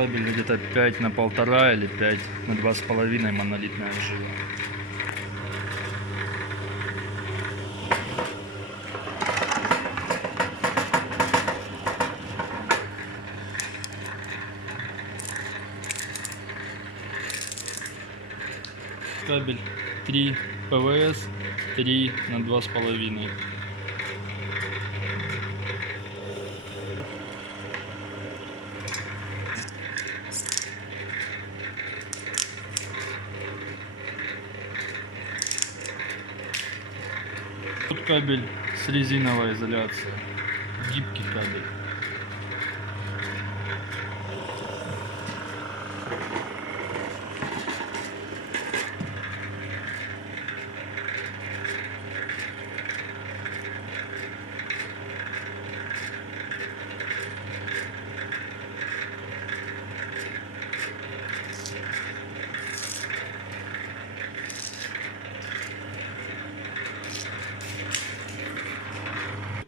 Кабель где-то 5 на 1,5 или 5 на 2,5 монолитная жила. Кабель 3 ПВС, 3 на 2,5. Тут кабель с резиновой изоляцией, гибкий кабель.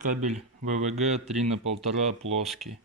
Кабель ВВГ 3 на 1,5 плоский.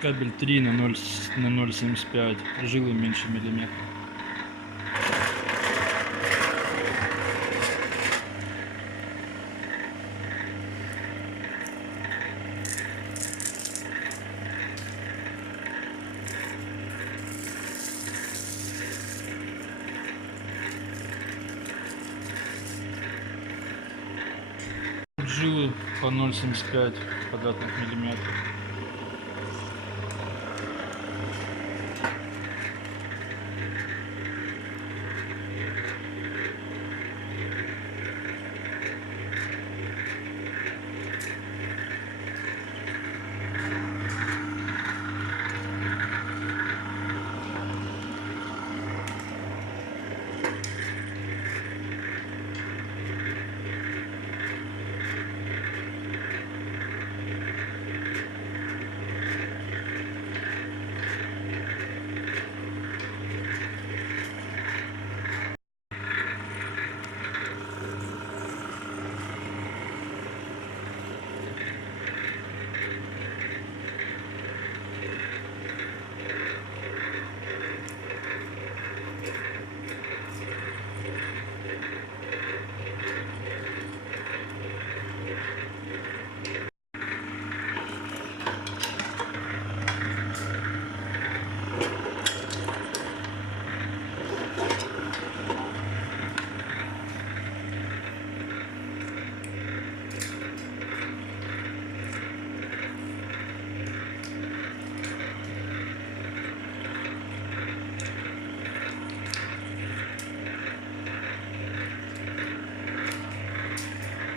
Кабель 3 на 0,75, жилы меньше миллиметра. Жилы по 0,75 квадратных миллиметров.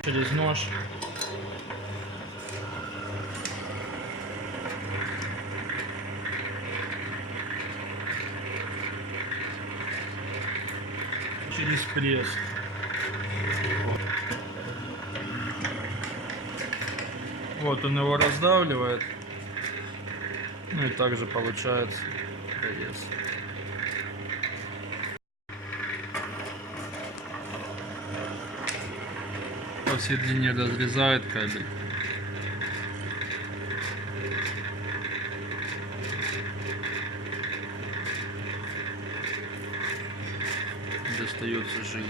Через нож. Через пресс. Вот он его раздавливает. Ну и также получается пресс. По всей длине разрезает кабель. остается живо.